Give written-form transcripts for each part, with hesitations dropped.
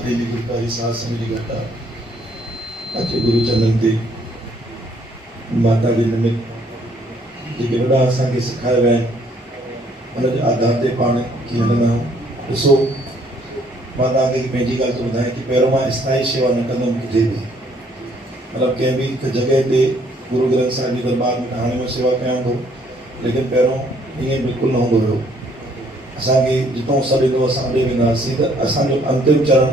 हरेली गुरुकारी साथ समझी घटा अच्छे गुरु चंदन ते माता के निमित्त जेके वॾा असांखे सिखाया विया आहिनि उन जे आधार ते पाण कीअं हलंदा आहियूं। ॾिसो मां तव्हांखे पंहिंजी ॻाल्हि थो ॿुधायां कि पहिरियों मां स्थाई शेवा न कंदुमि किथे बि, मतिलबु कंहिं बि हिकु जॻह ते गुरु ग्रंथ साहिब जी दरबार में हाणे मां शेवा कयां थो, लेकिन पहिरियों ईअं बिल्कुलु न हूंदो हुयो। असांखे जितो सॾु ईंदो असां होॾे वेंदा हुआसीं। त असांजो अंतिम चरण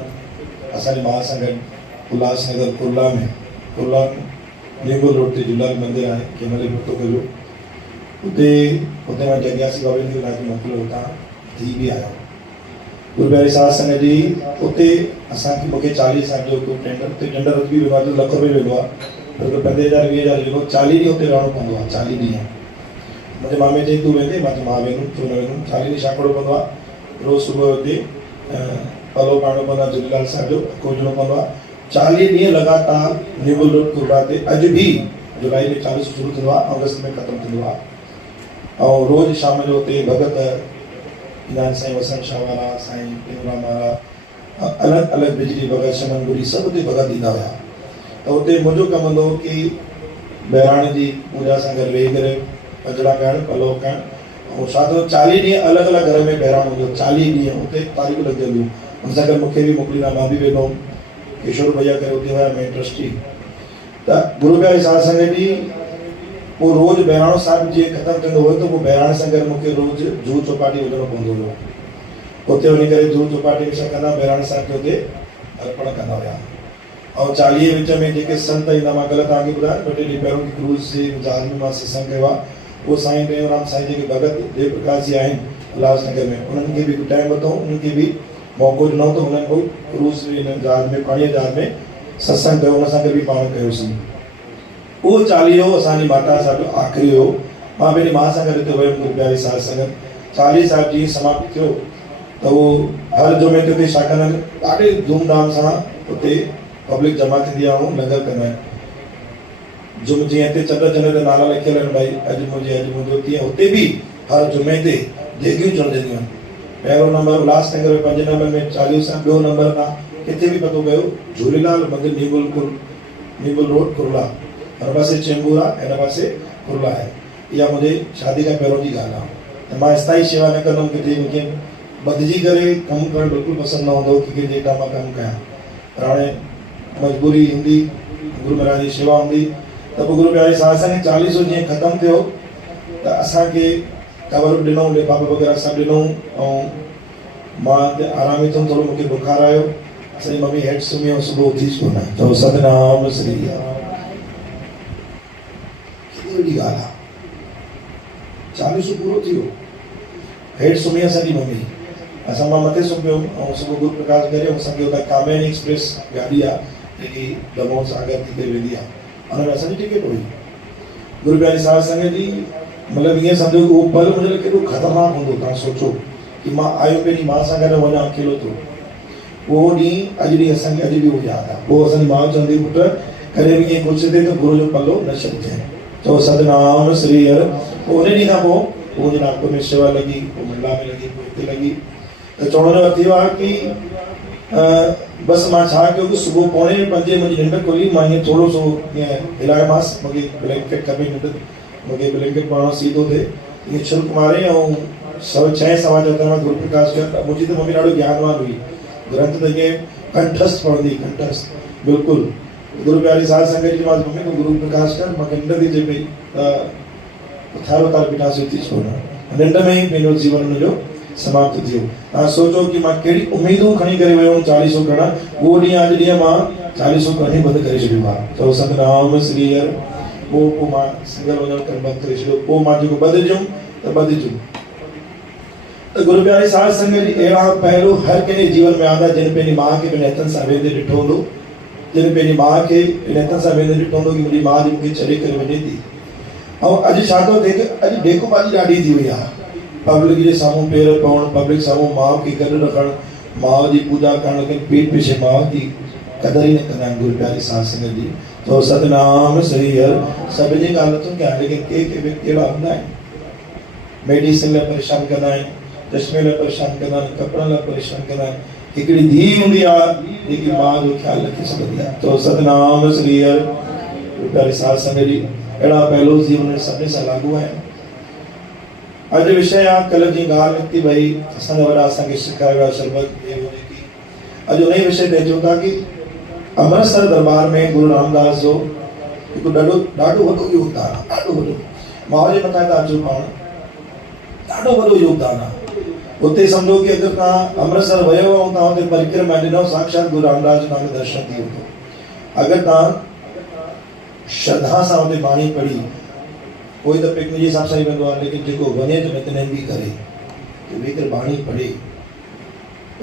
असांजे माउ सां गॾु उल्हासनगर कुर्ला में नेगो रोड ते झूलेलाल मंदिर आहे, कंहिं महिल पतो कजो उते मां जॻियासी बाबे खे राति मोकिलियो, हुतां थी बि आयो गुरु प्यारे साध संगत जी। उते असांखे मूंखे 40 साल जो टेंडर ते टेंडर बि वेंदो आहे, लख रुपयो वेंदो आहे, पर 15,000 20,000 वेंदो, 40 ॾींहं उते रहणो पवंदो आहे। 40 ॾींहं मुंहिंजे मामे चई तूं वेंदे, मां चयो मां वेंदुमि, छो न वेंदुमि। 40 ॾींहं छाकड़ो पवंदो आहे, रोज़ु सुबुह हुते पलो पाइणो पवंदो आहे, झूलेलाल साहिब जो अखो विझणो पवंदो आहे। 40 ॾींहं लगातार नेवल रोड कुर्ला ते अॼु बि जुलाई में 40 शुरू थींदो आहे, अगस्त में ख़तमु थींदो आहे। ऐं रोज़ु शाम जो हुते भगत ईंदा आहिनि, साईं वसण शाह वारा, साईं टेऊंराम वारा, अलॻि अलॻि बिजली भगत शमनगुरी सभु हुते भगत ईंदा हुआ। त हुते मुंहिंजो कमु हूंदो हो कि बहिराणे जी पूजा सां गॾु वेही करे पंजड़ा करणु, पलो करणु। ऐं छा थियो 40 ॾींहं अलॻि अलॻि घर में बहिराणो हूंदो, 40 ॾींहं हुते तारीख़ूं लॻंदियूं। हुन सां गॾु मूंखे बि मोकिलींदा, मां बि वेंदो हुउमि। किशोर भैया करे हुते हुया मेन ट्रस्टी। त गुरु प्यारे साध संगत जी पोइ रोज़ु बहिराणो साहिब जीअं ख़तमु थींदो हुयो त पोइ बहिराणे सां गॾु मूंखे रोज़ु जूहु चौपाटी वञणो पवंदो हुयो। हुते वञी करे जूहु चौपाटी में छा कंदा, बहिराणे साहिब खे हुते अर्पण कंदा हुया। ऐं 40 विच में जेके संत ईंदा, मां कल्ह तव्हांखे ॿुधायो 2 टे ॾींहं पहिरियों कि क्रूज़ जे जहाज में मां सत्संग कयो आहे। उहो साईं टेऊंराम साईं जेके भगत जयप्रकाश जी आहिनि उल्हासनगर में, उन्हनि खे बि टाइम वरितो, उन्हनि खे बि मौक़ो ॾिनो त हुननि को क्रूज़ जहाज में पाणीअ जहाज में सत्संग कयो, हुन सां गॾु बि पाण कयोसीं। उहो 40 असांजी माता साहिब जो आख़िरी हुयो। मां पंहिंजी माउ सां गॾु हिते वियुमि गुरु प्यारे साध संगत। 40 साहिब जी समाप्ति थियो त उहो हर जुमे ते उते छा कंदा आहिनि, ॾाढे धूमधाम सां उते पब्लिक जमा थींदी आहे ऐं लंगर कंदा आहिनि। जुम जीअं हिते चंड ते नाला लिखियल आहिनि, भाई अॼु मुंहिंजो, तीअं हुते बि हर जुमे ते देगियूं चढ़जंदियूं आहिनि। पहिरियों नंबर उल्हासनगर में, 5 नंबर में 40 सां, ॿियो नंबर खां किथे बि पतो कयो झूलेलाल मंदिर नेवल रोड कुर्ला, हिन पासे चेंबूर आहे, हिन पासे कुर्ला आहे। इहा मुंहिंजी शादी खां पहिरियों जी ॻाल्हि आहे। त मां स्थाई शेवा न कंदुमि किथे, मूंखे बदिजी करे कमु करणु बिल्कुलु पसंदि न हूंदो कि कंहिंजे हेठां मां कमु कयां। पर हाणे मजबूरी हूंदी, गुरु महाराज जी शेवा हूंदी। त पोइ गुरु प्यारे साध संगत 40 जीअं ख़तमु थियो त असांखे कवर ॾिनऊं, लिफ़ाफ़ो वग़ैरह सभु ॾिनऊं ऐं मां हिते आराम ई थियुमि। थोरो मूंखे बुखार आयो, असांजी मम्मी हेठि सुम्ही ऐं सुबुह उथीसि कोन। चओ सतनाम श्री वॾी ॻाल्हि आहे। 40 पूरो थी वियो, हेठि सुम्ही असांजी मम्मी, असां मां मथे सुम्ही पियो ऐं सुबुह गुरु प्रकाश करे असांखे हुतां कामेनी एक्सप्रेस गाॾी आहे जेकी दमोह सागर थी करे वेंदी आहे, हुन में असांजी टिकट हुई। गुरु प्यारे साध संगत जी मतिलबु ईअं सम्झो कि उहो पल मुंहिंजे लाइ केॾो ख़तरनाक हूंदो। तव्हां सोचो कि मां आयो पंहिंजी माउ सां गॾु वञा अकेलो थो। उहो ॾींहुं अॼु ॾींहुं असांखे अॼु बि उहो यादि आहे। पोइ असांजी माउ चवंदी पुट कॾहिं बि ईअं कुझु थिए त गुरू जो पल्लो न छॾिजे। चओ सतनाम श्री हर। पोइ उन ॾींहं खां पोइ मुंहिंजे नागपुर में शेवा लॻी, पोइ मंडला में लॻी, पोइ हिते लॻी। त चवण जो अर्थ इहो आहे कि बसि मां छा कयो कि सुबुह 4:45 मुंहिंजी निंड खुली, मां ईअं थोरो सो ईअं हिलायोमांसि, मूंखे ब्लैंकेट खपे, निंड मूंखे ब्लैंकेट पाणो सीधो थिए, ईअं छिड़क मारे ऐं 6:15 उते मां गुरु प्रकाश कर। मुंहिंजी त मम्मी ॾाढो ज्ञानवान हुई, ग्रंथ त ईअं कंठस्थ पढ़ंदी, कंठस्थ बिल्कुलु। गुरु प्यारे साध संगत जी मां मम्मी को गुरु प्रकाश कर, मूंखे निंड थी अचे पई। त थारो तार पिठासी थी छोड़ो, निंड में ई पंहिंजो जीवन हुनजो समाप्त थियो। तव्हां सोचो कि मां कहिड़ी उमेदूं खणी करे वियो हुउमि 40 करणु, उहो ॾींहुं अॼु ॾींहुं मां 40 करण ई बंदि करे छॾियो आहे। चओ सतनाम श्री हर। पोइ मां सिंगल वञणु करणु बंदि करे छॾियो। पोइ मां जेको बदिजुमि त बदिजुमि। त गुरु प्यारे साध संगत जी अहिड़ा पहलू हर कंहिंजे जीवन में आंदा, जिन पंहिंजी माउ खे पंहिंजे हथनि सां वेंदे ॾिठो हूंदो, जिन पंहिंजी माउ खे पंहिंजे हथनि सां वेंदे ॾिठो हूंदो कि मुंहिंजी माउ जी मूंखे छॾे करे वञे थी। ऐं अॼु छा थो थिए कि अॼु ढेकुबाजी ॾाढी थी वई आहे। पब्लिक जे साम्हूं पेर पवणु, पब्लिक साम्हूं माउ खे गॾु रखणु, माउ जी पूजा करणु, लेकिन पेट पिछे माउ जी कदर ही न कंदा आहिनि गुरु प्यारे साध संगत जी। तो सतनाम श्री हर। सभिनी ॻाल्हि नथो कयां, लेकिन के व्यक्ति अहिड़ा हूंदा आहिनि मेडिसिन लाइ परेशान कंदा आहिनि, चश्मे लाइ परेशान कंदा आहिनि, कपिड़नि लाइ परेशान कंदा आहिनि। हिकिड़ी धीउ हूंदी आहे जेकी मां जो ख्याल रखी सकती है। तो सतनाम श्री हर प्यारे साध संगत जी अड़ा पहलो जीवन में सभी से लागू है। अज विषय आ कल जी गाल निकती भाई असां वडा असां के सिखाया शरबत ये होने की अज उन विषय ते जो था कि अमृतसर दरबार में गुरु रामदास जो एक ॾाढो ॾाढो वॾो योगदान आहे, ॾाढो वॾो मां जे मथां था अचो पाण ॾाढो वॾो योगदान आहे। उते समझो कि अगर तव्हां अमृतसर वियो ऐं तव्हां उते परिक्रमा ॾिनो साक्षात गुरु रामदास जो तव्हांखे दर्शन थी वेंदो। अगर तव्हां श्रद्धा सां उते बाणी पढ़ी कोई तो पिकनिक जे हिसाब सां ई वेंदो आहे, लेकिन जेको वञे तो नितनेम बि करे तो वेकर बाणी पढ़े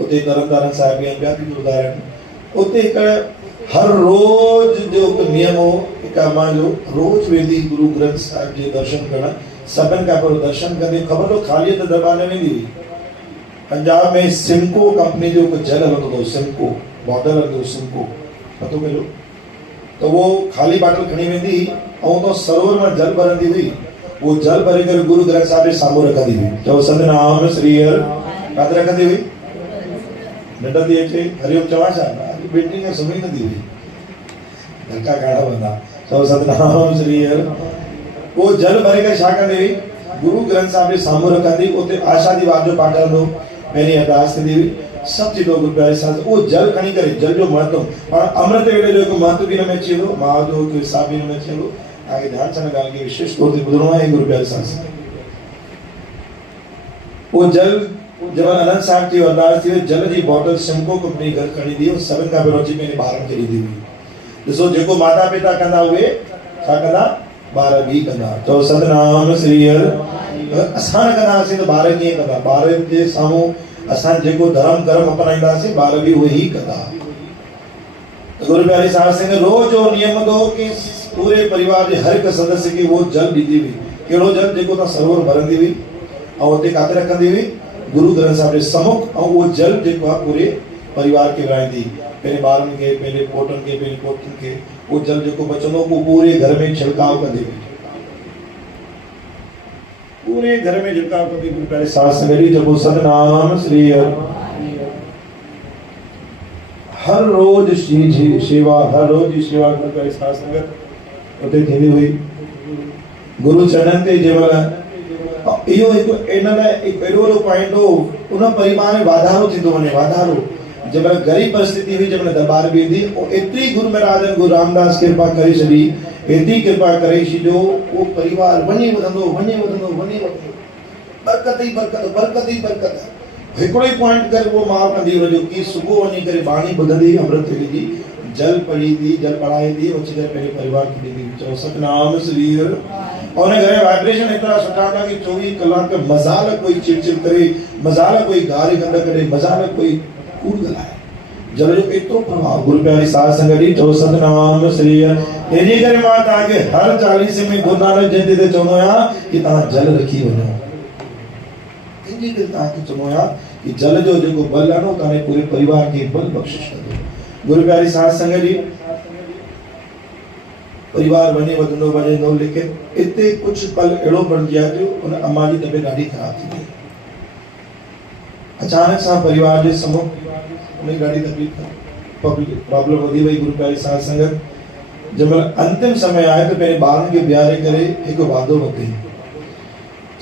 उते तरनतारन साहिब या ॿिया बि गुरुद्वारा आहिनि उते हिकु हर रोज जो हिकु नियम हो हिकु अम्मा जो रोज वेंदी गुरु ग्रंथ साहिब जे दर्शन करण। सभिनि खां पहिरियों दर्शन कंदे ख़बर हो खाली त दरबार न वेंदी हुई। पंजाब में सिमको कंपनी जो हिकु जल हलंदो हो, सिमको बॉटल हलंदो हो, सिमको पतो कयो तो वो खाली बाटल खणी वेंदी ऐं तो सरोवर में जल भरंदी हुई। वो जल भरे करे गुरु ग्रंथ साहिब जे साम्हूं रखंदी हुई। चओ सतनाम श्री हर काथे रखंदी हुई? नंढ थी अचे हरिओम चवां छा बिल्डिंग में सुम्ही नथी हुई धक्का खाइणा पवंदा। चओ सतनाम श्री हर। वो जल भरे करे छा कंदी हुई? गुरु ग्रंथ साहिब जे साम्हूं रखंदी। उते आशा दी वार जो पाठ हलंदो, पहिरीं अरदास थींदी हुई, सब थींदो गुरु प्यारे साहिब। वो जल खणी करे जल जो महत्व पाण अमृत वेले जो हिकु महत्व बि हिन में अची वेंदो, मां जो हिकु हिसाब बि हिन में अची वेंदो। आगे ध्यान सां ॻाल्हि खे विशेष तौर ते ॿुधणो आहे गुरु प्यारे साहिब। वो जल जब आनंद साहिब थी अरदास थी जल जी बॉटल सिमको कंपनी घर खणी दी सभिनि खां पहिरियों अची पंहिंजे ॿारनि खे ॾींदी हुई। ॾिसो जेको माता पिता कंदा उहे छा कंदा ॿार बि कंदा। चओ सतनाम श्री हर। असां न कंदासीं त ॿार कीअं कंदा? ॿारनि जे साम्हूं असां जेको धर्म कर्म अपनाईंदासीं ॿार बि उहे ई कंदा। गुरु प्यारे साहिब सिंह रोज जो नियम हो कि पूरे परिवार के हर एक सदस्य के वो जल ॾींदी हुई। कहिड़ो जल? जेको तव्हां सरोवर भरंदी हुई ऐं उते काथे रखंदी हुई? गुरु ग्रंथ साहिब जे सम्मुख। ऐं वो जल जेको आहे पूरे परिवार के विराईंदी, पंहिंजे ॿारनि खे, पंहिंजे पोटनि खे, पंहिंजे पोटियुनि खे। वो जल जेको बचंदो वो पूरे घर में छिड़काव कंदी हुई, पूरे घर में छिड़काव कंदी। गुरु प्यारे साहिब सिंह जपो सतनाम श्री हर। हर रोज जी सेवा, हर रोज जी सेवा गुरु प्यारे साहिब संगत उते थींदी हुई। गुरु चरणनि ते जंहिंमहिल इहो हिकु इन लाइ हिकु एॾो वॾो पॉइंट हो, उन परिवार में वाधारो थींदो वञे, वाधारो। जंहिंमहिल ग़रीब परिस्थिति हुई, जंहिंमहिल दरबार बि ईंदी, एतिरी गुरु महाराज गुरु रामदास कृपा करे छॾी, एतिरी कृपा करे छॾियो, उहो परिवार वञी वधंदो, वञी वधंदो, वञी वधंदो, बरकत ई बरकत, बरकत ई बरकत। हिकिड़ो ई पॉइंट करे उहो मां कंदी वञो कि सुबुह वञी करे बाणी ॿुधंदी अमृत वेले जी, जल पढ़ींदी, जल पढ़ाईंदी, अची करे पंहिंजे परिवार खे ॾींदी। चओ सतनाम श्री हर। और उन घर वाइब्रेशन एतिरा सुठा हूंदा कि 24 कलाक मज़ाल कोई चिड़चिड़ करे, मज़ाल कोई गारी गंद करे, मज़ाल कोई कूड़ ॻाल्हाए, जल जो एतिरो प्रभाव गुरु प्यारी साध संगत जी। चओ सतनाम श्री हर। इन्ही करे मां तव्हांखे हर 40 में गुरु नानक जयंती ते चवंदो आहियां कि तव्हां जल रखी वञो। इन्ही करे तव्हांखे चवंदो आहियां कि जल जो जेको बल आहे न तव्हांजे पूरे परिवार खे बल बख़्शिश कंदो। गुरु प्यारी साध संगत जी परिवार वञे वधंदो वञंदो, लेकिन इते कुछ पल अहिड़ो बणिजी आहे जो उन अम्मा जी तबियत ॾाढी ख़राब थी वई। अचानक सां परिवार जे सम्हूं उन ॾाढी तकलीफ़ प्रॉब्लम वधी वई। गुरु प्यारी साध संगत जंहिंमहिल अंतिम समय आयो त पंहिंजे ॿारनि खे बीहारे करे हिकु वादो वरितई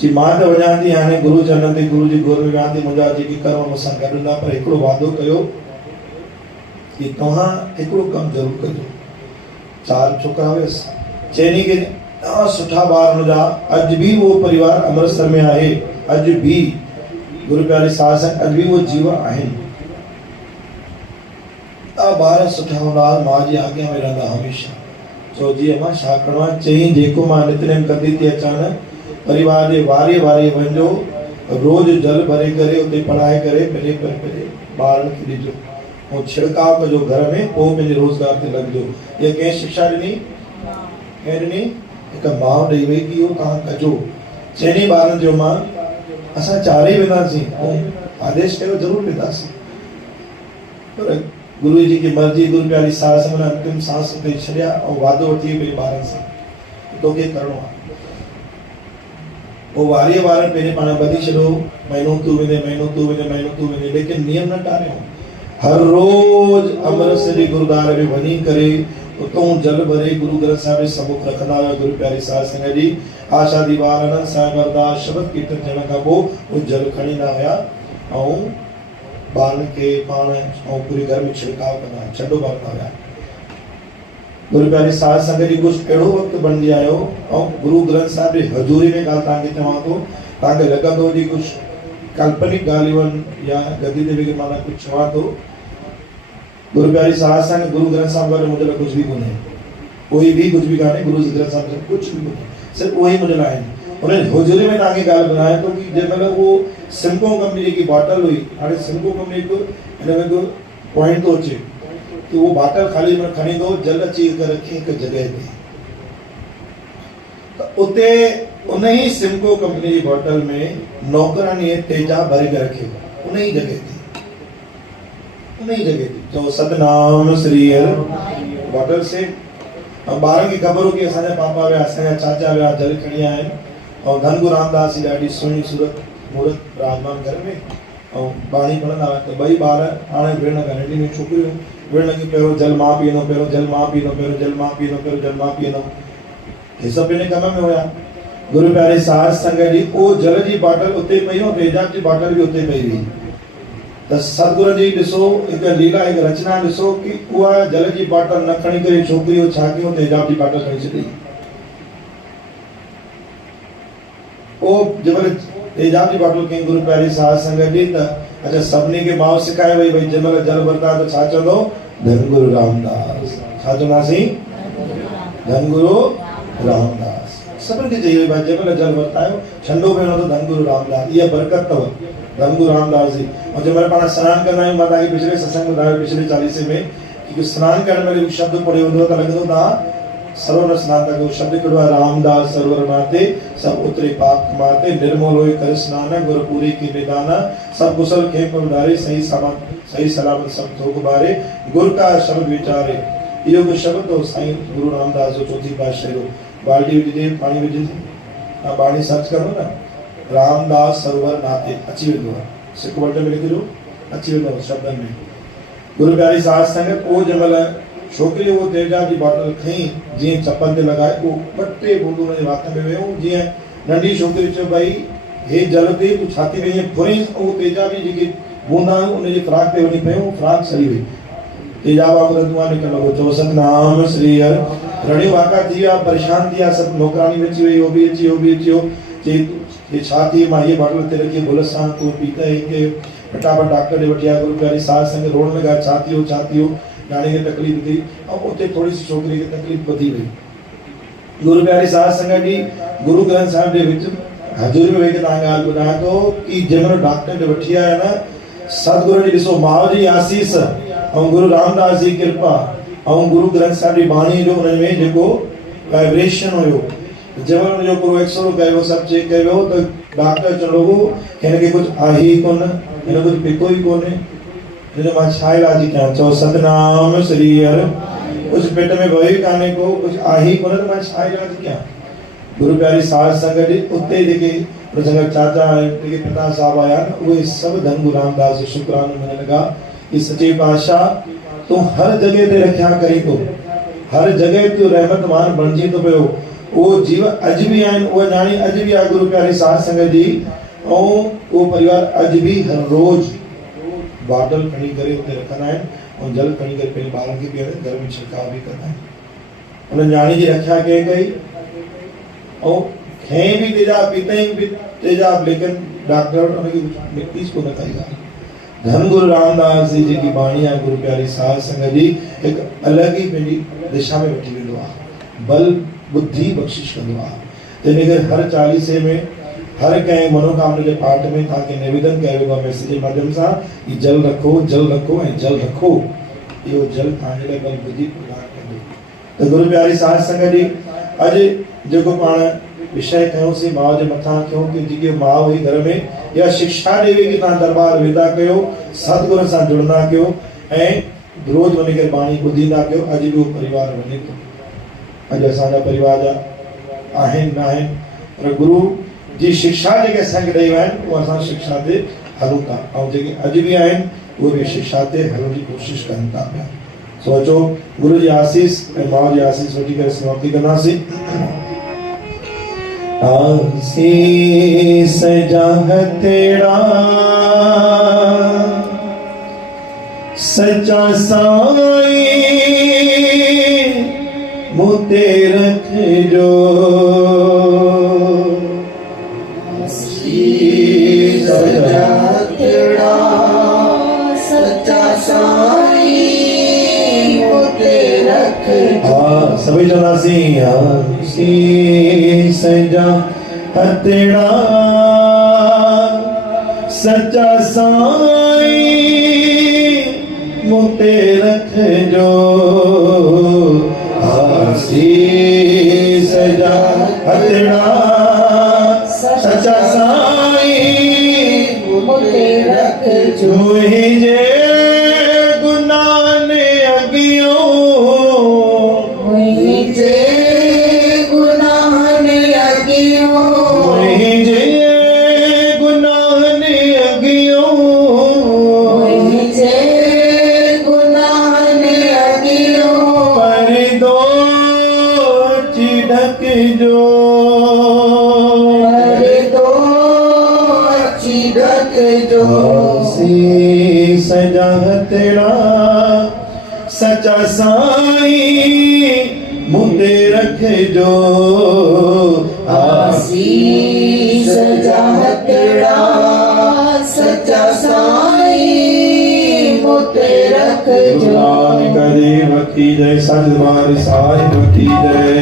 कि मां त वञा थी, हाणे गुरु चरणनि ते गुरु जी गोद में विया थी, मुंहिंजा जेके कर्म मूंसां गॾु हूंदा, पर हिकिड़ो वादो कयो कि तव्हां हिकिड़ो कमु ज़रूरु कजो। 4 छोकिरा हुयसि, चइनी कि ॾाढा सुठा ॿार हुनजा, अॼु बि उहो परिवार अमृतसर में आहे, अॼु बि गुरु प्यारे साध संगत अॼु बि उहो जीव आहिनि। ॿार सुठा हूंदा, मां जी आज्ञा में रहंदा हमेशह। चओ जी अम्मा छा करिणो आहे? चई जेको मां नितनेम कंदी थी अचां न, परिवार जे वारे वारे वञो, रोज जल भरे करे उते पढ़ाए करे पंहिंजे ॿारनि खे ॾिजो ऐं छिड़काव कजो घर में, पोइ पंहिंजे रोज़गार ते लॻिजो। इहा कंहिं शिक्षा ॾिनी? कंहिं ॾिनी? हिकु माउ ॾेई वई कि इहो तव्हां कजो। चइनी ॿारनि जो मां असां 4 ई वेंदासीं ऐं आदेश कयो ज़रूरु वेंदासीं, पर गुरु जी की मर्जी। गुरु प्यारी साध संगत अंतिम सांस ते छॾिया ऐं वादो वठी पंहिंजे ॿारनि सां तोखे करिणो आहे। वो वारे पंहिंजे पाण ॿधी छॾियो, महीनो तूं वेंदे, महीनो तूं वेंदे, महीनो तूं वेंदे, लेकिन नियम न टारियो। हर रोज अमृतसरी गुरुद्वारे में वञी करे उतों जल भरे गुरु ग्रंथ साहिब जे सम्मुख रखंदा हुआ। गुरु प्यारी साध संगत जी आशा दीवार आनंद साहिब अरदास शब्द कीर्तन थियण खां पोइ उहो जल खणींदा हुआ ऐं ॿारनि खे पाण ऐं पूरे घर में छिड़काव कंदा छॾो ॿारंदा हुआ। गुरु प्यारी साध संगत जी कुछ अहिड़ो वक़्तु बणिजी आयो ऐं गुरु ग्रंथ साहिब जी हज़ूरी में ॻाल्हि तव्हांखे चवां थो, तव्हांखे लॻंदो जी कुछ काल्पनिक ॻाल्हियूं आहिनि या गदी ते वेही माना कुझु चवां थो। गुरु प्यारी साध संगत गुरु ग्रंथ साहिब वारे मुंहिंजे लाइ कुझु बि कोन्हे, कोई बि कुझु बि कान्हे। गुरु ग्रंथ साहिब कुझु बि कोन्हे, सिर्फ़ु उहो ई मुंहिंजे लाइ आहिनि। उन हज़ूरी में तव्हांखे ॻाल्हि ॿुधायां थो कि जंहिंमहिल उहो सिम्को कंपनी जी बॉटल हुई, हाणे सिम्को कंपनी हिकु हिन में हिकु पॉइंट थो अचे कि वो बाटल खाली में खणी दो जल अची करे रखी हिकु जॻह ते, त उते उन ही सिम्को कंपनी जी बॉटल में नौकरानी तेजा भरे के रखे उन ही जगह थी, उन ही जगह थी। जो सतनाम श्री हर बॉटल से ॿारनि खे ख़बर हो कि असांजा पापा विया असांजा चाचा विया जल खणी आया आहिनि ऐं धन गुरु रामदास जी ॾाढी सुहिणी सूरत मूर्त विराजमान घर में ऐं बाणी पढ़ंदा हुआ। त ॿई ॿार हाणे विढ़ण लॻा, नंढी नंढी छोकिरियूं विढ़ण लॻी पहिरियों जल मां पीअंदो, पहिरियों जल मां पीअंदो, पहिरियों जल मां पीअंदो, पहिरियों जल मां पीअंदो। हे सभु इन कम में हुया। गुरु प्यारे साध संगत जी उहो जल जी बॉटल उते पई ऐं तेजाब जी बॉटल बि उते पई हुई। त सतगुरु जी ॾिसो हिकु लीला हिकु रचना ॾिसो कि उहा जल जी बॉटल न खणी करे छोकिरियूं छा कयूं तेजाब जी बॉटल खणी छॾी। पोइ जंहिंमहिल तेजाब जी बॉटल कई गुरु प्यारी साध संगत जी त अच्छा सभिनी खे माउ सिखाए वई भई जंहिंमहिल जल वरिता त छा चवंदो धन गुरु रामदास, छा चवंदासीं धन गुरु रामदास। सभिनी खे चई वई भाई जंहिंमहिल जल वरितायो छंडो वेणो त धन गुरु रामदास, इहा बरकत अथव धन गुरु रामदास जी। और जंहिंमहिल पाण सनानु कंदा आहियूं, मां तव्हांखे पिछले सत्संग में ॿुधायो पिछले चालीसे में कि सनानु करण महिल शब्द पढ़ियो हूंदो त लॻंदो तव्हां सरोवर स्नान था कयो। शब्द कहिड़ो आहे रामदास सरोवर माते सब उतरे पाप माते निर्मल होए कर स्नान गुरु पूरी की निदाना सब कुशल खेप उधारे सही सलामत सब थोक बारे गुरु का शब्द विचारे। इहो को शब्द तो साईं गुरु रामदास जो चौथी पातशाही जो बाल्टी विझे पानी विझे ना बाणी सर्च करो ना रामदास सरोवर नाते अची वेंदो आहे, सिक वट में लिखिजो अची वेंदो शब्दनि में। गुरु प्यारी साध संगत पोइ जंहिंमहिल छोकिरी वो तेजाब जी बॉटल खई जीअं चपन ते लॻाए उहो ॿ टे बूंदूं हुनजे वात में वियो। जीअं नंढी छोकिरी चयो भई हे जल ते तूं छाती में ईअं फुरें, उहो तेजाब जी जेकी बूंदा हुयूं उनजी फ्राक ते वञी पियूं, फ्राक सड़ी वई। तेजाब वांगुरु धुआं निकिरण लॻो। चओ सतनाम श्री हर रड़ियूं वाका थी विया, परेशान थी विया, सभु नौकरानी में अची वई, उहो बि अची, उहो बि अची वियो। चई छा थी मां हीअ बॉटल ते रखी भुल सां तूं पीता हिते फटाफट डॉक्टर ॾे वठी आया। गुरु प्यारी साध संगत रोअण लॻा छा थियो छा थियो, न्याणी खे तकलीफ़ थी ऐं उते थोरी सी छोकिरी खे तकलीफ़ वधी वई। गुरु प्यारी साध संगत जी गुरु ग्रंथ साहिब जे विच हज़ूरी में वेही तव्हांखे ॻाल्हि ॿुधायां थो कि जंहिंमहिल डॉक्टर ॾे वठी आया न सतगुरु जी ॾिसो माउ जी आसीस ऐं गुरु रामदास जी कृपा ऐं गुरु ग्रंथ साहिब जी बाणी जो हुन में जेको वाइब्रेशन हुयो, जंहिंमहिल हुनजो पूरो एक्सरो कयो सभु चेक कयो त डॉक्टर चवण लॻो हिनखे कुझु आहे ई कोन, हिन कुझु पिको ई कोन्हे, हिन मां छा इलाज कयां। चओ सतनाम श्री हर कुझु पेट में वयो ई कान्हे को, कुझु आहे ई कोन त मां छा इलाज कयां। गुरु प्यारी साध संगत जी उते जेके संगत चाचा जेके पिता साहब आया न उहे सभु धन गुरु रामदास जो शुक्रानो मञण लॻा कि सचे पातशाह तूं हर जॻह ते रखिया करी थो, हर जॻह ते रहमतमान बणिजी थो पियो। उहो जीव अॼु बि आहिनि, उहा न्याणी अॼु बि आहे गुरु प्यारी साध संगत जी, ऐं उहो परिवार अॼु बि हर रोज़ बॉटल खणी करे उते रखंदा आहिनि ऐं जल खणी करे पंहिंजे ॿारनि खे पीअंदा, घर में छिड़काव बि कंदा आहिनि। उन न्याणी जी रक्षा कंहिं कई ऐं कंहिं बि तेजाब पीतई बि तेजाब, लेकिन डॉक्टर उनखे निकितीस कोन काई ॻाल्हि। धन गुरु रामदास जी जेकी बाणी आहे गुरु प्यारी साध संगत जी हिकु अलॻि ई पंहिंजी दिशा में वठी वेंदो आहे, बल बुद्धि बख़्शिश कंदो आहे। तंहिंजे करे हर चालीसे में हर कंहिं मनोकामना जे पाठ में तव्हांखे निवेदन कयो वेंदो आहे मैसेज जे माध्यम सां कि जल रखो ऐं जल रखो। इहो जल तव्हांजे लाइ बल बुद्धि प्रदान कंदो। त गुरु प्यारी साध संगत जी अॼु जेको पाण विषय कयोसीं माउ जे मथां कयूं कि जेकी माउ हुई घर में या शिक्षा ॾेई कि तव्हां दरबार वेंदा कयो, सतगुरू सां जुड़ंदा कयो ऐं रोज़ वञी करे बाणी ॿुधींदा कयो। अॼु बि उहो परिवार वञे थो, अॼु असांजा परिवार जा आहिनि न आहिनि, पर गुरु जी शिक्षा जेके असांखे ॾेई विया आहिनि उहा असां शिक्षा ते हलूं था। ऐं जेके अॼु बि आहिनि वो भी शिक्षा ते हरण जी कोशिश कनि था पिया। सोचो गुरु जी आशीष ऐं मां जी आशीष वठी करे समाप्ति कंदासीं। आशीष जा हथेड़ा सच्चा साईं मूं ते रखिजो। आशीष जा हथेड़ा सच्चा साईं मूं ते रखिजो। सभी चवंदासीं आशीष जा हथेड़ा सच्चा साईं मूं ते रखिजो। आशीष जा हथेड़ा सच्चा साईं मूं ते रखिजो। मुंहिंजे गुनाहनि अॻियों मुंहिंजे गुनाहनि अॻियों मुंहिंजे गुनाहनि अॻियों मुंहिंजे गुनाहनि अॻियों परदो ढकिजो। परदो ढकिजो। आशीष जा हथेड़ा सच्चा साईं मूं ते रखिजो। आशीष जा हथेड़ा सच्चा साईं मूं ते रखिजो। गुरु नानक देव की जय, सतनाम साहिब की जय।